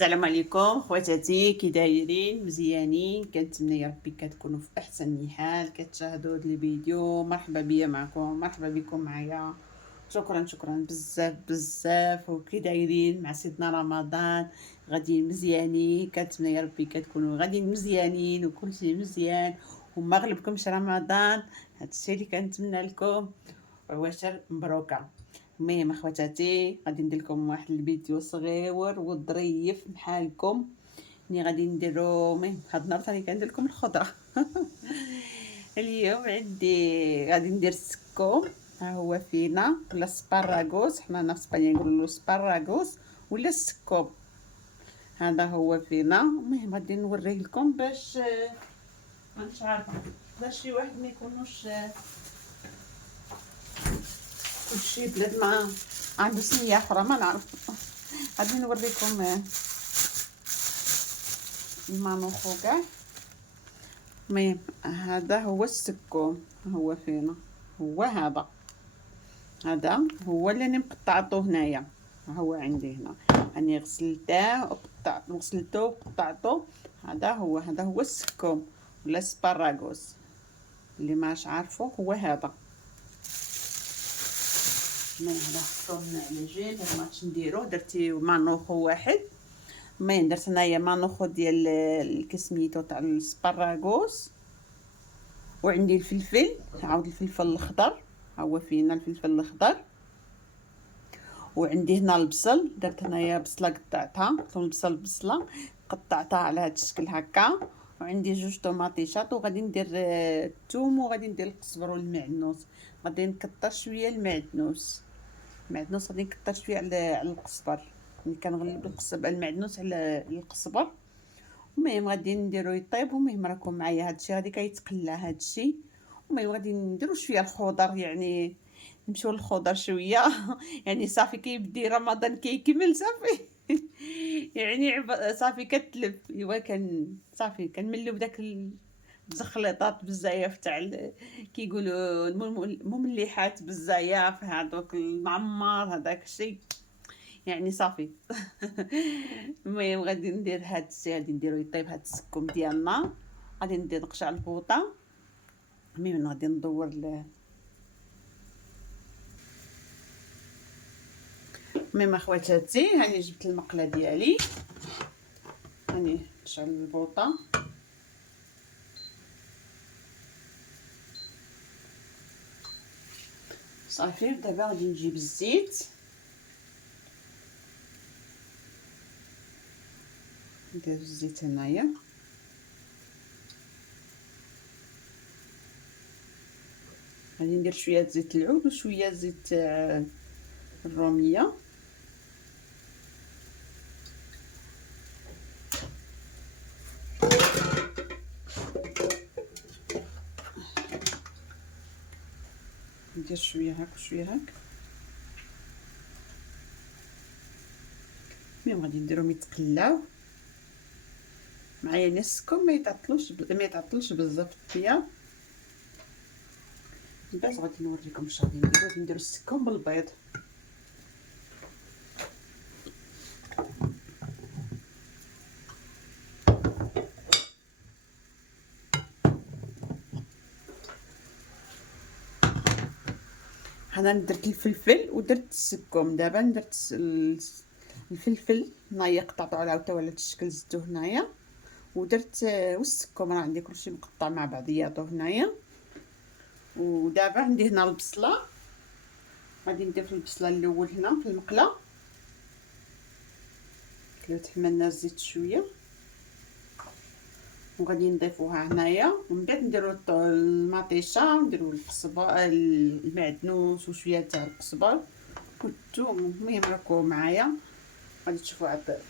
السلام عليكم خواتاتي، كي دايرين؟ مزيانين؟ كنتمنى يا ربي كتكونوا في احسن حال كتشاهدوا هذا الفيديو. مرحبا بيا معكم، مرحبا بكم معايا. شكرا بزاف بزاف. وكي دايرين مع سيدنا رمضان؟ غاديين مزيانين؟ كنتمنى يا ربي كتكونوا غاديين مزيانين وكل شيء مزيان وما غلبكمش رمضان. هادشي اللي كنتمنى لكم. عواشر مبروكه. المهم اخواتاتي، غادي ندير لكم واحد الفيديو صغير وظريف بحالكم. ني غادي نديرو المهم هاد النهار ثاني كندير لكم الخضره. اليوم عندي غادي ندير السكوم. ها هو فينا ولا سباراغوس، حنا هنا في اسبانيا نقولوا سباراغوس ولا السكوم. هذا هو فينا. المهم غادي نوريه لكم باش مانيش عارفه باش شي واحد ما يكونوش كلشي بلاد ما عنده سميه اخرى ما نعرف. غادي نوريكم المانوخو كاع. المهم هذا هو السكوم، هو فينا هو هذا هو اللي مقطعته هنايا. هو عندي هنا راني غسلته وقطعته. هذا هو السكوم ولا سباراغوس. اللي ماش عارفه هو هذا. المهم هذا حطوه على جنب. هذا ماش نديرو، درتي مانوخو واحد. المهم درت هنايا مانوخو ديال كسميتو تاع السباراغوس. وعندي الفلفل، عاود الفلفل الاخضر، ها هو فينا الفلفل الاخضر. وعندي هنا البصل، درت هنايا بصله قطعتها، بصله قطعتها على هذا الشكل هكا. وعندي جوج طوماطيشات. وغادي ندير الثوم وغادي ندير القزبر والمعدنوس. غادي نكتر شويه المعدنوس غادي نكتر شويه على القزبر. ملي كنغلب المعدنوس على القزبر. المهم غادي نديرو يطيب. المهم راكم معايا هادشي غادي كيتقلى هادشي. المهم غادي نديرو شويه الخضر، يعني نمشيو للخضر شويه. يعني صافي كيبدي رمضان كيكمل صافي. يعني صافي كتلف ايوا صافي كنمليو بداك الزخليطات بزاف تاع كيقولوا المملحات بزاف، هذوك المعمر هذاك الشيء يعني صافي. المهم غادي ندير هاد الشيء، غادي نديرو يطيب هاد السكوم ديالنا. غادي ندير نقشع البوطه. المهم غادي ندور المهم اخواتاتي، هاني جبت المقله ديالي، هاني نشعل البوطه. صافي دابا غادي نجيب الزيت، ندير الزيت هنايا. غادي ندير شويه زيت العود وشويه زيت الروميه. ندير شويه هاك وشويه هاك. المهم غادي نديرهم يتقلاو معايا نسكم، ما يتعطلش بزاف الطياب. باش غادي نوريكم اش غادي نديرو. غادي نديرو السكم بالبيض. انا درت الفلفل ودرت السكم. دابا درت الفلفل هنايا قطعته على هذا الشكل، زدته هنايا. ودرت والسكم راه عندي كلشي مقطع مع بعضياته هنايا. ودابا عندي هنا البصله. غادي ندير في البصله الاول هنا في المقله كي تحملنا الزيت شويه. وغادي نضيفوها هنايا. ومن بعد نديرو المطيشه، نديرو القزبر المعدنوس وشويه تاع القزبر والثوم. المهم راكم معايا غادي تشوفوا عاد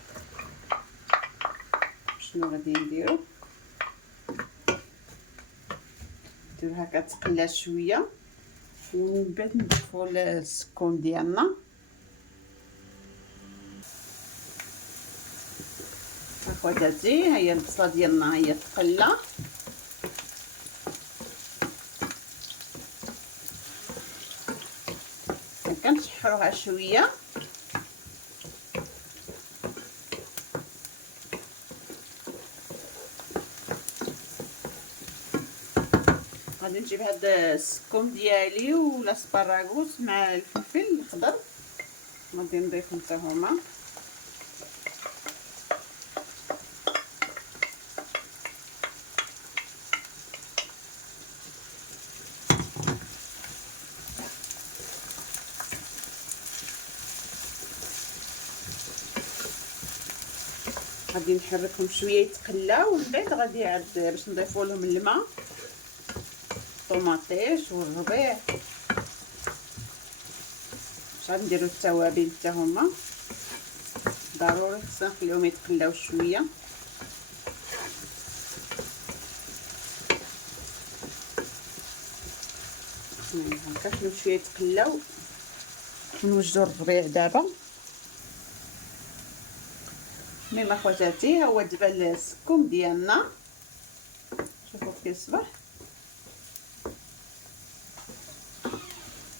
شنو غادي نديرو. نديرو هكا تقلى شويه. ومن بعد نضيفو السكون ديالنا. اخواتاتي ها هي البصله ديالنا، هي تقلى. كنشحروها شويه. غادي نجيب هاد السكوم ديالي ولا سباراغوس مع الفلفل الخضر، غادي نضيف حتى هما. غادي نحركهم شويه يتقلاو، ومن بعد غادي عاد باش نضيفوا لهم الماء، الطوماطيش والربيع، باش غادي نديروا التوابل حتى هما. ضروري خصنا نخليهم يتقلاو شويه. هكا خليهم شويه يتقلاو ونوجدوا الربيع دابا. المهم اخواتاتي، ها هو دابا السكوم ديالنا، شوفوا كيف يصبح.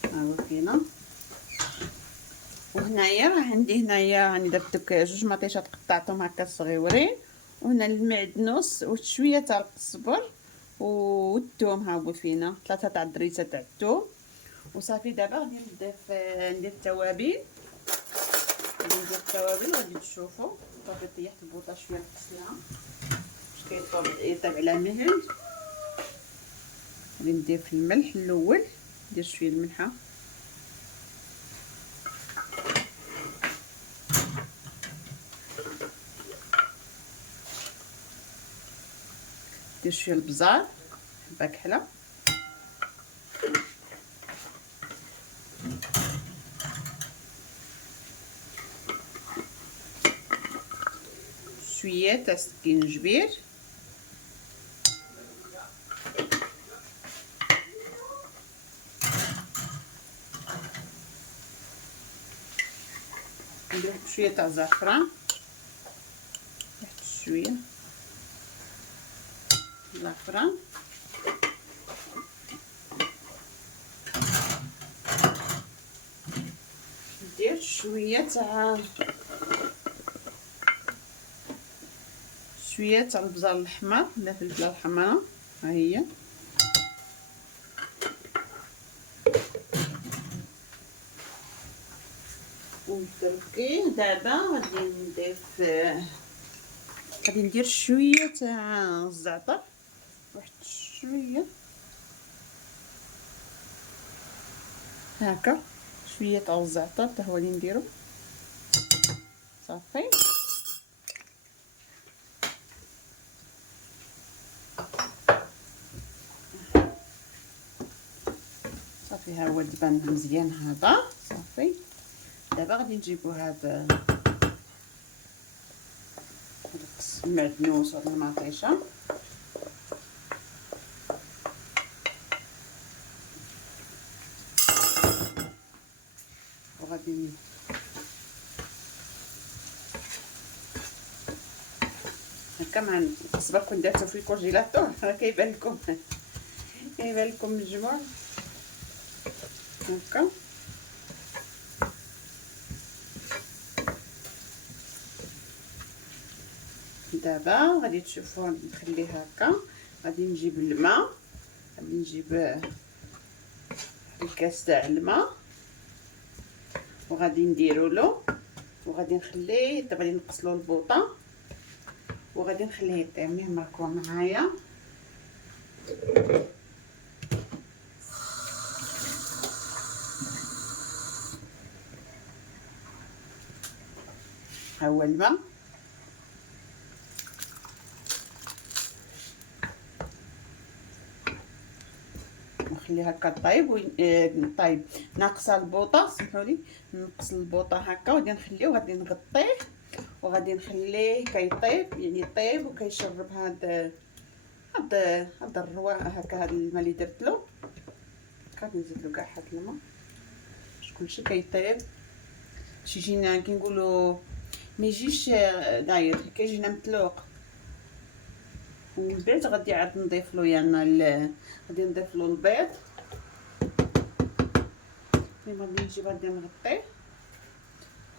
ها هو فينا. وهنايا راه عندي، هنايا راني درت دوك جوج مطيشات قطعتهم هكا صغيورين، وهنا المعدنوس وشويه تاع القزبر والثوم. ها هو فينا 3 تاع الدريسه تاع الثوم. وصافي دابا غادي ندير التوابل. غادي تشوفوا صافي طيحت البوطه شويه نقصناها باش يطيب على مهل. غادي ندير في الملح الاول، ندير شويه الملحه، ندير شويه البزار حبه كحله، شويه تاع السكينجبير، ندير شويه تاع زعفران، شويه زعفران، ندير شويه تاع البزار الاحمر ولا الفلفله الحمراء. ها هي ونتركيه. دابا غادي ندير شويه تاع الزعتر، واحد شويه هكا، شويه تاع الزعتر حتى هو اللي نديرو. صافي صافي، ها هو دبان مزيان هذا. صافي دابا غادي نجيبو هذا المعدنوس ولا المطيشه، وغادي هكا مع القزبر. كون درتو في الكونجيلاتور راه كيبان لكم مجموع هكا. دابا غادي تشوفوا نخليه هكا. غادي نجيب الماء، غادي نجيب الكاس تاع الماء وغادي نديرو له، وغادي نخليه. دابا غادي نقصلو البوطه وغادي نخليه يطيب. المهم راكم معايا. ها هو الماء، نخليه هكا طيب ناقصه البوطه، سمحوا لي نقص البوطه هكا، وغادي نخليه وغادي نغطيه وغادي نخليه كيطيب، يعني يطيب وكيشرب هاد الرواء هكا. هاد الماء اللي درت له غادي نزيد له كاع هاد الماء باش كلشي كيطيب، باش يجينا كي نقولوا ما يجيش داير، كيجينا مطلوق. ومن بعد غادي عاد نضيف له غادي نضيف له البيض. غادي نجيب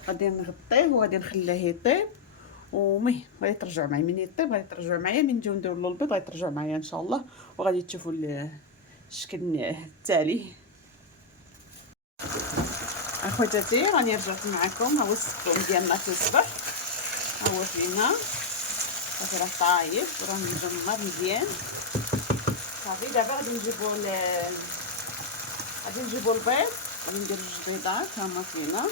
غادي نغطيه وغادي نخليه يطيب. ومهم غادي ترجعوا معايا من يطيب، غادي ترجعوا معايا من نجيو نديروا له البيض، غادي ترجعوا معايا ان شاء الله، وغادي تشوفوا الشكل التالي. اخواتاتي راني رجعت معكم. ها هو السكوم ديالنا تصبح، ها هو فينا صافي راه طايب وراه مجمر مزيان. صافي دابا غادي نجيبو البيض، غادي ندير 2 بيضات ها هما فينا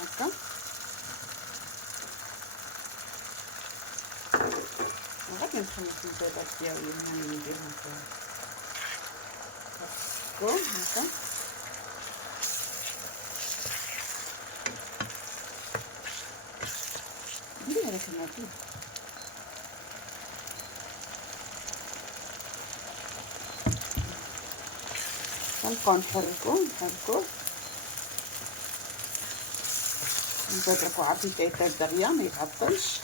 هكا. غادي نخلط البيضات ديالي هنا نديرهم هكا. ديري هذاك الماكل كنبقاو نحركو البيض راكو عارفين كيطيب دغيا ما يتعطلش.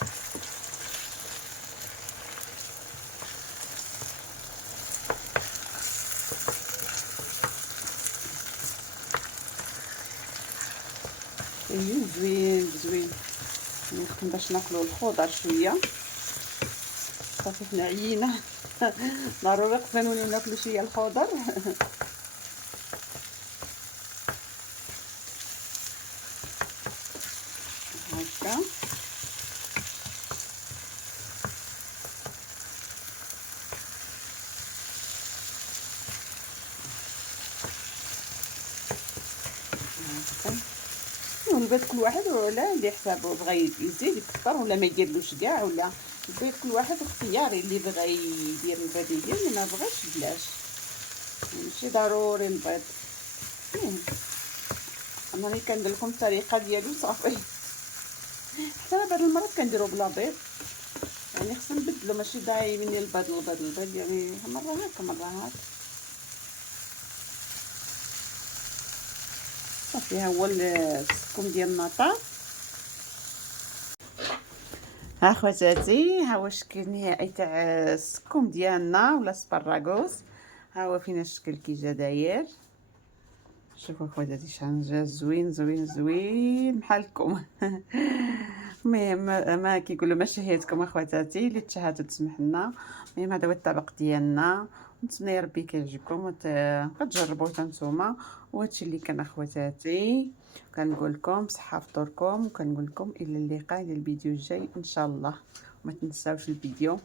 زوين يمكن باش ناكلو الخضر شويه. صافي حنا عيينا ضروري خصنا نوليو ناكلو شويه الخضر هكا. والبيض كل واحد ولا اللي حسابه بغى يزيد يكثر ولا ما يديرلوش كاع، ولا البيض كل واحد اختياري، اللي بغى يدير البيض يدير، اللي ما بغاش بلاش، ماشي ضروري البيض. انا اللي كندير لكم الطريقه ديالو صافي. حتى بعض المرات كنديرو بلا بيض، يعني خصنا نبدلو، ماشي دايما البيض يعني مره هكا مره هكا. صافي ها هو السكوم ديالنا طاب. ها خواتاتي ها هو الشكل النهائي تاع السكوم ديالنا ولا سباراغوس. ها هو فينا الشكل كي جا داير. شوفوا خواتاتي شحال جا زوين بحالكم المهم ما كيقولوا ما شهيتكم اخواتاتي، اللي تشهاتوا تسمح لنا. المهم هذا هو الطبق ديالنا، نتمنى يا ربي كيعجبكم وتجربوه حتى نتوما. وهادشي اللي كان اخواتاتي، كنقول لكم صحه فطوركم، وكنقول لكم الى اللقاء، الى الفيديو الجاي ان شاء الله. ما تنساوش الفيديو.